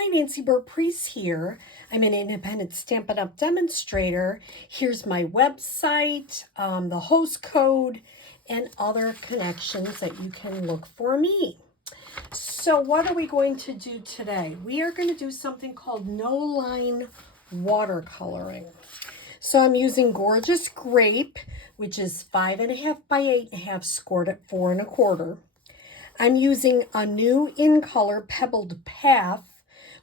Hi, Nancy Burt-Preece here. I'm an independent Stampin' Up! Demonstrator. Here's my website, the host code, and other connections that you can look for me. So what are we going to do today? We are going to do something called no-line watercoloring. So I'm using Gorgeous Grape, which is 5.5 by 8.5, scored at 4 1/4. I'm using a new in color Pebbled Path,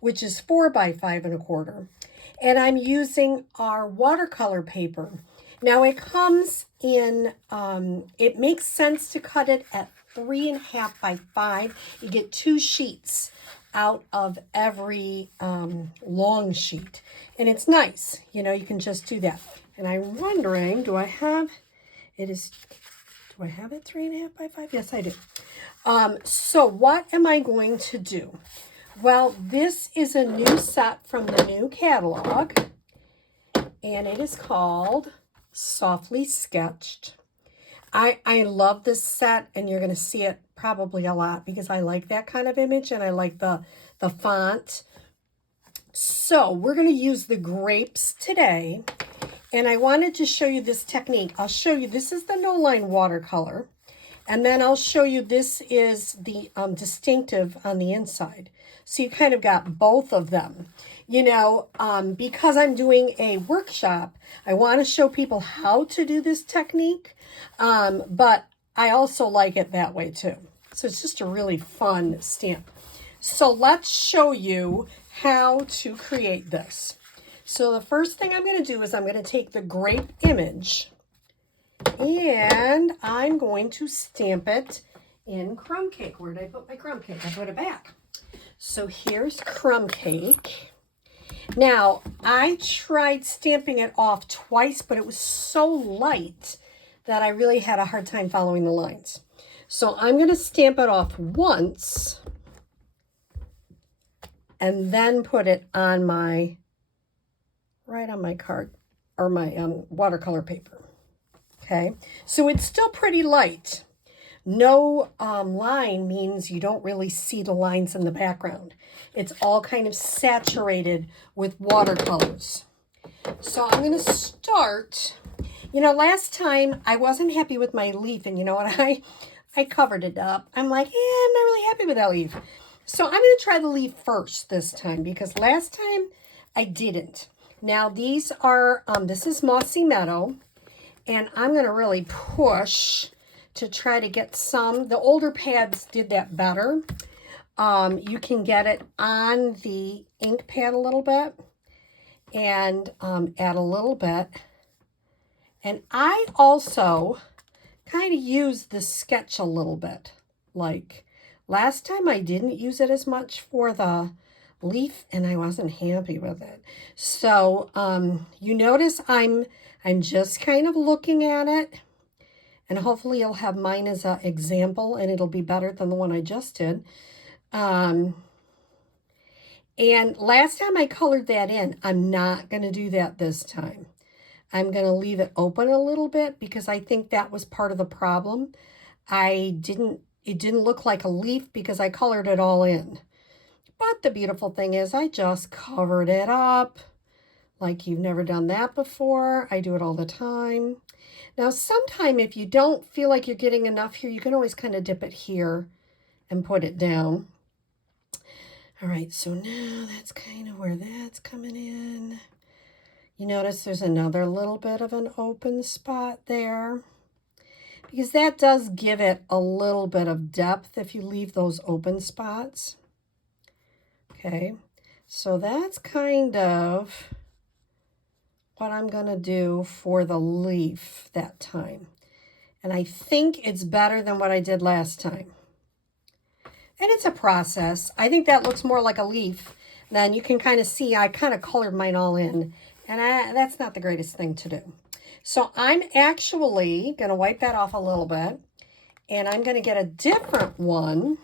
which is 4 by 5 1/4. And I'm using our watercolor paper. Now it comes in, it makes sense to cut it at 3.5 by 5. You get 2 sheets out of every long sheet. And it's nice, you know, you can just do that. And I'm wondering, do I have it 3.5 by 5? Yes, I do. So what am I going to do? Well, this is a new set from the new catalog, and it is called Softly Sketched. I love this set, and you're going to see it probably a lot because I like that kind of image, and I like the font. So we're going to use the grapes today, and I wanted to show you this technique. I'll show you, this is the no-line watercolor, and then I'll show you this is the distinctive on the inside. So you kind of got both of them. You know, because I'm doing a workshop, I want to show people how to do this technique, but I also like it that way too. So it's just a really fun stamp. So let's show you how to create this. So the first thing I'm going to do is I'm going to take the grape image and I'm going to stamp it in crumb cake. Where did I put my crumb cake? I put it back. So here's crumb cake. Now, I tried stamping it off twice, but it was so light that I really had a hard time following the lines. So I'm going to stamp it off once and then put it on my, right on my card or my watercolor paper. Okay, so it's still pretty light. No line means you don't really see the lines in the background. It's all kind of saturated with watercolors. So I'm going to start. You know, last time I wasn't happy with my leaf, and you know what? I covered it up. I'm like, I'm not really happy with that leaf. So I'm going to try the leaf first this time because last time I didn't. Now these are, this is Mossy Meadow, and I'm going to really push to try to get some. The older pads did that better. You can get it on the ink pad a little bit and add a little bit. And I also kind of use the sketch a little bit. Like last time I didn't use it as much for the leaf and I wasn't happy with it. So you notice I'm just kind of looking at it. And hopefully you'll have mine as an example and it'll be better than the one I just did. And last time I colored that in, I'm not going to do that this time. I'm going to leave it open a little bit because I think that was part of the problem. It didn't look like a leaf because I colored it all in. But the beautiful thing is I just covered it up like you've never done that before. I do it all the time. Now, sometime if you don't feel like you're getting enough here, you can always kind of dip it here and put it down. All right, so now that's kind of where that's coming in. You notice there's another little bit of an open spot there because that does give it a little bit of depth if you leave those open spots. Okay, so that's kind of what I'm going to do for the leaf that time. And I think it's better than what I did last time. And it's a process. I think that looks more like a leaf. Then you can kind of see I kind of colored mine all in. And that's not the greatest thing to do. So I'm actually going to wipe that off a little bit. And I'm going to get a different one.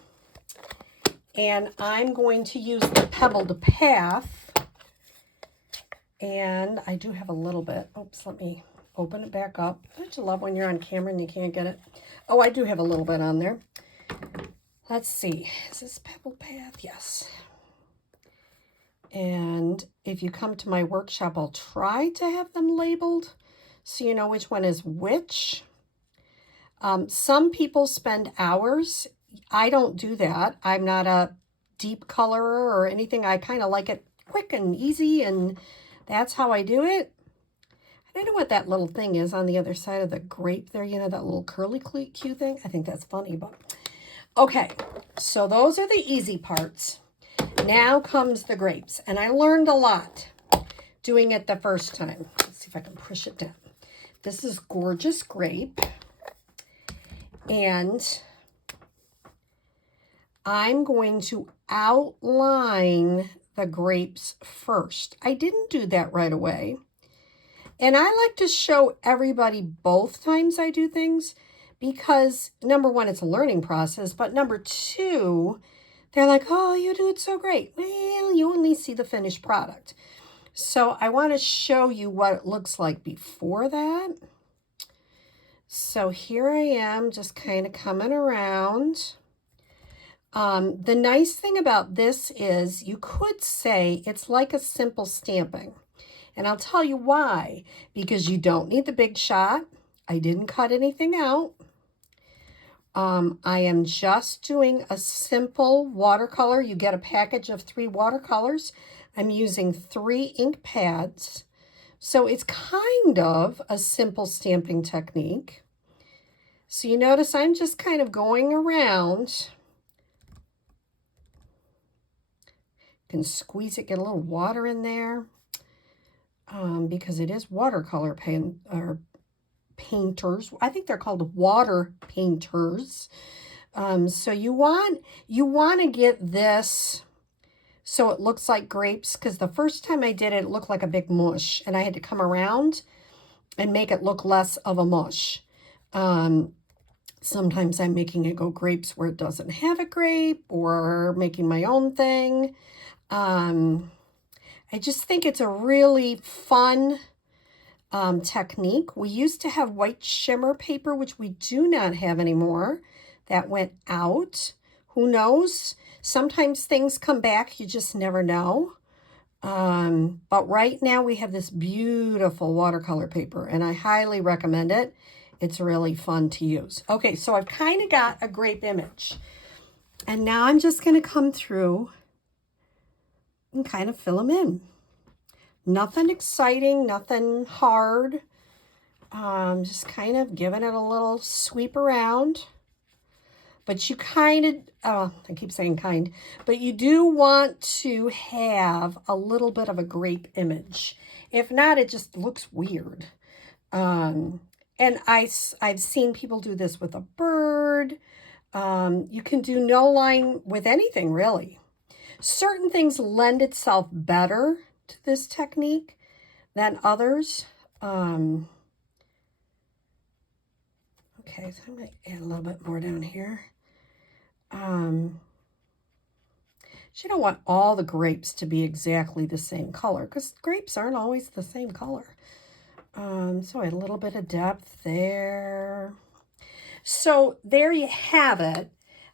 And I'm going to use the Pebbled Path. And I do have a little bit. Oops, let me open it back up. Don't you love when you're on camera and you can't get it? Oh, I do have a little bit on there. Let's see. Is this Pebble Path? Yes. And if you come to my workshop, I'll try to have them labeled so you know which one is which. Some people spend hours. I don't do that. I'm not a deep colorer or anything. I kind of like it quick and easy, and that's how I do it. I don't know what that little thing is on the other side of the grape there, you know, that little curly Q thing. I think that's funny, but okay. So those are the easy parts. Now comes the grapes, and I learned a lot doing it the first time. Let's see if I can push it down. This is Gorgeous Grape, and I'm going to outline the grapes first. I didn't do that right away. And I like to show everybody both times I do things because, number one, it's a learning process. But number two, they're like, oh, you do it so great. Well, you only see the finished product. So I want to show you what it looks like before that. So here I am just kind of coming around. The nice thing about this is you could say it's like a simple stamping. And I'll tell you why. Because you don't need the big shot. I didn't cut anything out. I am just doing a simple watercolor. You get a package of 3 watercolors. I'm using 3 ink pads. So it's kind of a simple stamping technique. So you notice I'm just kind of going around. You can squeeze it, get a little water in there. Because it is watercolor painters. I think they're called water painters. So you want to get this so it looks like grapes, because the first time I did it, it looked like a big mush, and I had to come around and make it look less of a mush. Sometimes I'm making it go grapes where it doesn't have a grape, or making my own thing. I just think it's a really fun technique. We used to have white shimmer paper, which we do not have anymore. That went out. Who knows? Sometimes things come back. You just never know. But right now we have this beautiful watercolor paper, and I highly recommend it. It's really fun to use. Okay, so I've kind of got a grape image. And now I'm just going to come through and kind of fill them in. Nothing exciting, nothing hard. Just kind of giving it a little sweep around. But you kind of, I keep saying kind, but you do want to have a little bit of a grape image. If not, it just looks weird. And I've seen people do this with a bird. You can do no line with anything, really. Certain things lend itself better to this technique than others. Okay, so I'm going to add a little bit more down here. You don't want all the grapes to be exactly the same color, because grapes aren't always the same color. So add a little bit of depth there. So there you have it.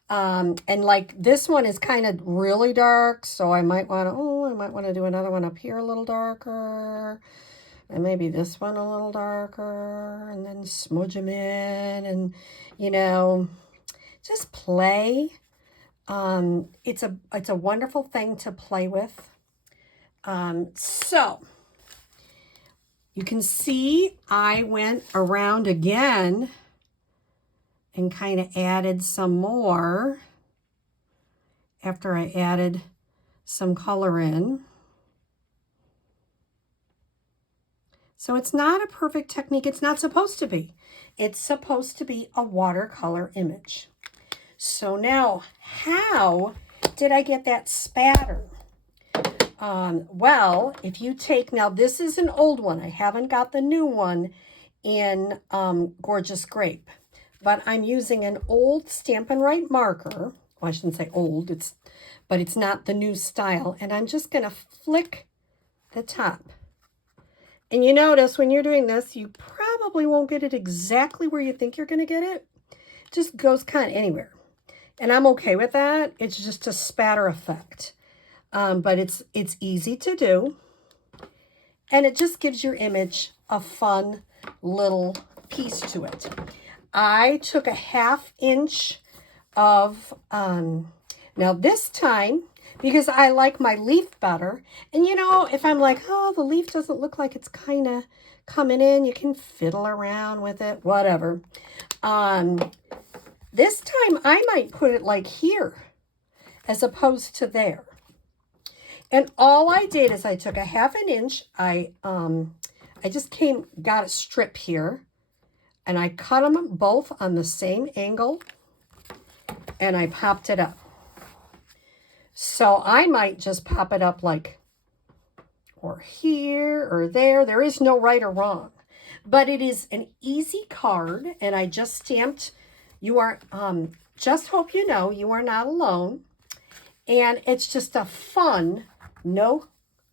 And like this one is kind of really dark, so I might want to do another one up here a little darker, and maybe this one a little darker, and then smudge them in, and you know, just play. It's a wonderful thing to play with. So you can see I went around again and kind of added some more after I added some color in. So it's not a perfect technique. It's not supposed to be. It's supposed to be a watercolor image. So now, how did I get that spatter? Well, if you take, now this is an old one. I haven't got the new one in Gorgeous Grape. But I'm using an old Stampin' Write marker. Well, I shouldn't say old, but it's not the new style. And I'm just going to flick the top. And you notice when you're doing this, you probably won't get it exactly where you think you're going to get it. It just goes kind of anywhere. And I'm okay with that. It's just a spatter effect. but it's easy to do. And it just gives your image a fun little piece to it. I took a 1/2 inch of, now this time, because I like my leaf better, and you know, if I'm like, oh, the leaf doesn't look like it's kind of coming in, you can fiddle around with it, whatever. This time I might put it like here as opposed to there. And all I did is I took a 1/2 inch, I just got a strip here, and I cut them both on the same angle, and I popped it up. So I might just pop it up like, or here or there. There is no right or wrong, but it is an easy card, and I just stamped, you are, just hope you know you are not alone. And it's just a fun, no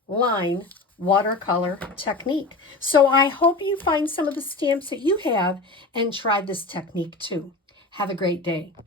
line watercolor technique. So I hope you find some of the stamps that you have and try this technique too. Have a great day.